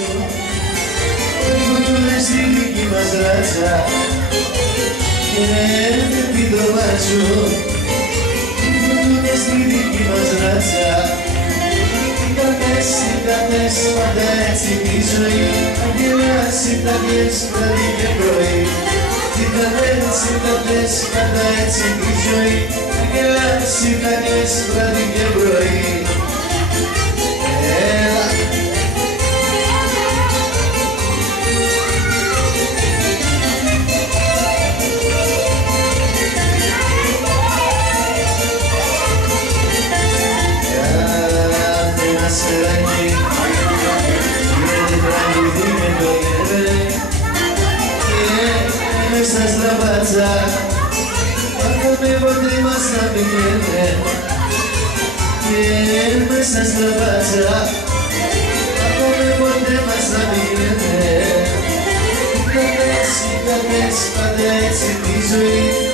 σου Ήμουν στη δική μας ράτσα και έρθει το βάζω Ήμουν στη δική μας ράτσα Ήτανες πάντα έτσι τη ζωή Αγγελάς ήτανες βράδυ και πρωί Ήτανες πάντα έτσι τη ζωή Αγγελάς ήτανες βράδυ και πρωί Μέσα στραβάτσα Άκαμε ποτέ μας να πηγαίνε Και μέσα στραβάτσα Άκαμε ποτέ μας να πηγαίνε Ήτανες πάντα έτσι τη ζωή